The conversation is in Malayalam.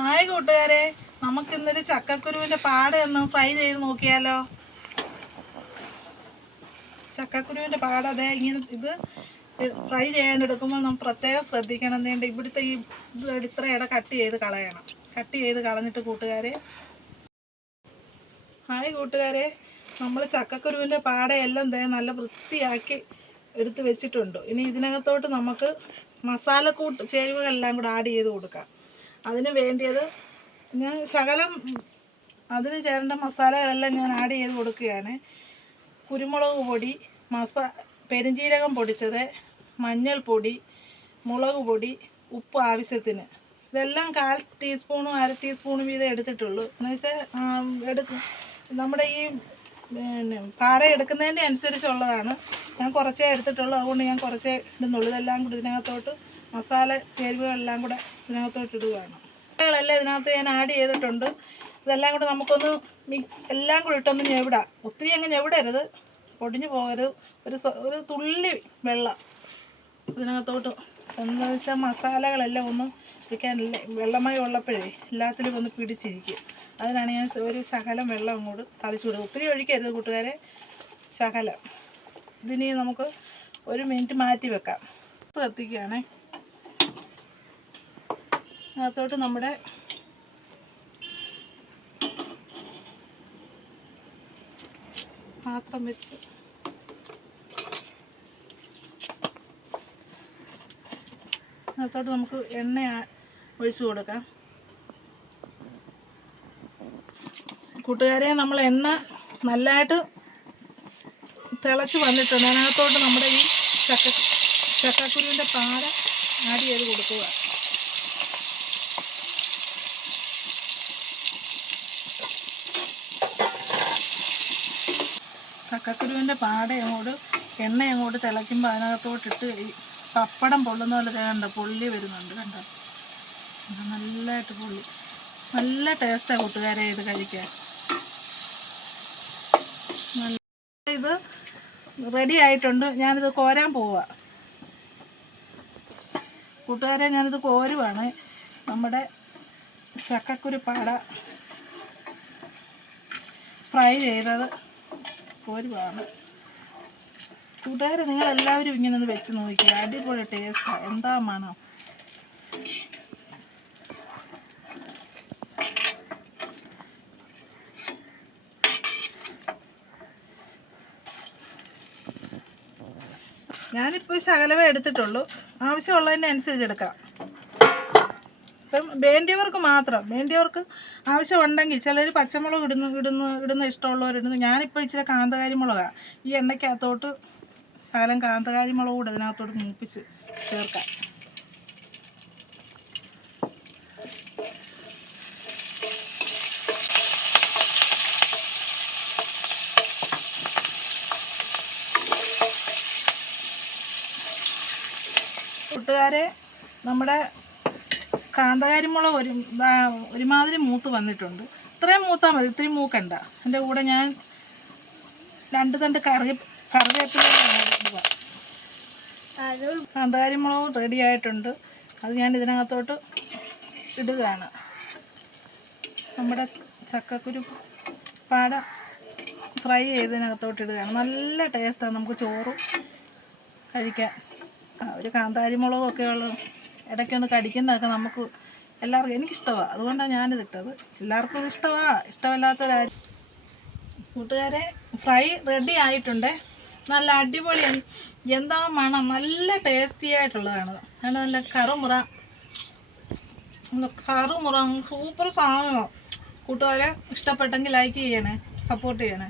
ഹായ് കൂട്ടുകാരെ. നമുക്ക് ഇന്നൊരു ചക്കക്കുരുവിന്റെ പാട ഒന്ന് ഫ്രൈ ചെയ്ത് നോക്കിയാലോ? ചക്കക്കുരുവിന്റെ പാട അതെ ഇങ്ങനെ ഇത് ഫ്രൈ ചെയ്യാൻ എടുക്കുമ്പോൾ നമ്മൾ പ്രത്യേകം ശ്രദ്ധിക്കണം വേണ്ട ഇവിടുത്തെ ഈ ഇത് ഇത്ര ഇട കട്ട് ചെയ്ത് കളയണം. കട്ട് ചെയ്ത് കളഞ്ഞിട്ട് കൂട്ടുകാരെ. ഹായ് കൂട്ടുകാരെ. നമ്മൾ ചക്കക്കുരുവിന്റെ പാടയെല്ലാം ദേ നല്ല വൃത്തിയാക്കി എടുത്ത് വെച്ചിട്ടുണ്ട്. ഇനി ഇതിനകത്തോട്ട് നമുക്ക് മസാലക്കൂട്ട് ചേരുവകളെല്ലാം കൂടെ ആഡ് ചെയ്ത് കൊടുക്കാം. അതിന് വേണ്ടിയത്? ഞാൻ ശകലം അതിന് ചേരേണ്ട മസാലകളെല്ലാം ഞാൻ ആഡ് ചെയ്ത് കൊടുക്കുകയാണ്. കുരുമുളക് പൊടി മസാ പെരുംജീരകം പൊടിച്ചത് മഞ്ഞൾപ്പൊടി മുളക് പൊടി ഉപ്പ് ആവശ്യത്തിന്. ഇതെല്ലാം കാൽ ടീസ്പൂണും അര ടീസ്പൂണും വീതം എടുത്തിട്ടുള്ളൂ. എന്ന് വെച്ചാൽ എടുക്കും നമ്മുടെ ഈ പിന്നെ പാട എടുക്കുന്നതിന്റെ അനുസരിച്ചുള്ളതാണ്. ഞാൻ കുറച്ചേ എടുത്തിട്ടുള്ളൂ. അതുകൊണ്ട് ഞാൻ കുറച്ചേ ഇടുന്നുള്ളൂ. ഇതെല്ലാം കൂടി ഇതിനകത്തോട്ട് മസാല ചേരുവകളെല്ലാം കൂടെ ഇതിനകത്തോട്ട് ഇടുകയാണ്. മസാലകളെല്ലാം ഇതിനകത്ത് ഞാൻ ആഡ് ചെയ്തിട്ടുണ്ട്. ഇതെല്ലാം കൂടെ നമുക്കൊന്ന് മിക്സ് എല്ലാം കൂടെ ഇട്ടൊന്ന് ഞെവിടാം. ഒത്തിരി അങ്ങ് ഞെവിടരുത്. പൊടിഞ്ഞു പോകരുത്. ഒരു ഒരു തുള്ളി വെള്ളം ഇതിനകത്തോട്ട് എന്താണെന്ന് വെച്ചാൽ മസാലകളെല്ലാം ഒന്ന് ഇരിക്കാനില്ല വെള്ളമായി ഉള്ളപ്പോഴേ എല്ലാത്തിലും ഒന്ന് പിടിച്ചിരിക്കും അതിനാണ് ഞാൻ ഒരു ശകലം വെള്ളം അങ്ങോട്ട് തളിച്ചു കൊടുക്കുക ഒത്തിരി ഒഴിക്കരുത് കൂട്ടുകാരെ. ശകലം. ഇതിനി നമുക്ക് ഒരു മിനിറ്റ് മാറ്റി വെക്കാം. കത്തിക്കുകയാണേ അതിനകത്തോട്ട് നമ്മുടെ പാത്രം വെച്ച് അതിനകത്തോട്ട് നമുക്ക് എണ്ണ ഒഴിച്ചു കൊടുക്കാം. കൂട്ടുകാരെ നമ്മൾ എണ്ണ നല്ലതായിട്ട് തിളച്ച് വന്നിട്ടുണ്ട്. അതിനകത്തോട്ട് നമ്മുടെ ഈ ചക്ക ചക്കക്കുരുവിന്റെ പാട ആഡ് ചെയ്ത് കൊടുക്കുക. ചക്കക്കുരുവിന്റെ പാട അങ്ങോട്ട് എണ്ണ അങ്ങോട്ട് തിളയ്ക്കുമ്പോൾ അതിനകത്തോട്ടിട്ട് ഈ പപ്പടം പൊള്ളുന്ന പോലെ കണ്ട പൊള്ളി വരുന്നുണ്ട് കണ്ടോ? നല്ലതായിട്ട് പൊള്ളി. നല്ല ടേസ്റ്റാണ് കൂട്ടുകാരെ ഇത് കഴിക്കാൻ. നല്ല ഇത് റെഡി ആയിട്ടുണ്ട്. ഞാനിത് കോരാൻ പോവുക കൂട്ടുകാരെ ഞാനിത് കോരുവാണ്. നമ്മുടെ ചക്കക്കുരു പാട ഫ്രൈ ചെയ്തത്. കൂട്ടുകാരെ നിങ്ങൾ എല്ലാവരും ഇങ്ങനെ ഒന്ന് വെച്ച് നോക്കുക അടിപൊളി ടേസ്റ്റാണ് എന്താ മണം? ഞാനിപ്പോൾ ശകലവേ എടുത്തിട്ടുള്ളൂ. ആവശ്യമുള്ളതിന്റെ എടുക്കാം ഇപ്പം വേണ്ടിയവർക്ക് മാത്രം. വേണ്ടിയവർക്ക് ആവശ്യമുണ്ടെങ്കിൽ ചിലർ പച്ചമുളക് ഇടുന്നു ഇടുന്നു ഇടുന്ന ഇഷ്ടമുള്ളവരുണ്ട്. ഞാനിപ്പോൾ ഇച്ചിരി കാന്തകാരി മുളകാണ് ഈ എണ്ണയ്ക്കകത്തോട്ട് ശകലം കാന്തകാരി മുളക് കൂടെ ഇതിനകത്തോട്ട് മൂപ്പിച്ച് ചേർക്കാം. കൂട്ടുകാരെ നമ്മുടെ കാന്തകാരിമുളക് ഒരു ഒരുമാതിരി മൂത്ത് വന്നിട്ടുണ്ട്. ഇത്രയും മൂത്താൽ മതി ഇത്രയും മൂക്കണ്ട. എന്റെ കൂടെ ഞാൻ രണ്ട് തണ്ട് കറി കറിവേപ്പില ഇടുക. കാന്തകാരിമുളക് റെഡി ആയിട്ടുണ്ട്. അത് ഞാൻ ഇതിനകത്തോട്ട് ഇടുകയാണ്. നമ്മുടെ ചക്കക്കുരു പാട ഫ്രൈ ചെയ്തതിനകത്തോട്ട് ഇടുകയാണ്. നല്ല ടേസ്റ്റാണ് നമുക്ക് ചോറും കഴിക്കാം. ഒരു കാന്താരിമുളകും ഒക്കെ ഉള്ള ഇടയ്ക്കൊന്ന് കടിക്കുന്നതൊക്കെ നമുക്ക് എല്ലാവർക്കും എനിക്കിഷ്ടമാണ് അതുകൊണ്ടാണ് ഞാനിത് ഇട്ടത്. എല്ലാവർക്കും ഇഷ്ടമാണ് ഇഷ്ടമല്ലാത്തവരാരും കൂട്ടുകാരെ ഫ്രൈ റെഡി ആയിട്ടുണ്ട്. നല്ല അടിപൊളി എന്താ മണം? നല്ല ടേസ്റ്റി ആയിട്ടുള്ളതാണ്. നല്ല നല്ല കറുമുറ. കറുമുറ. സൂപ്പർ സാധനമാണ് കൂട്ടുകാരെ ഇഷ്ടപ്പെട്ടെങ്കിൽ ലൈക്ക് ചെയ്യണേ. സപ്പോർട്ട് ചെയ്യണേ.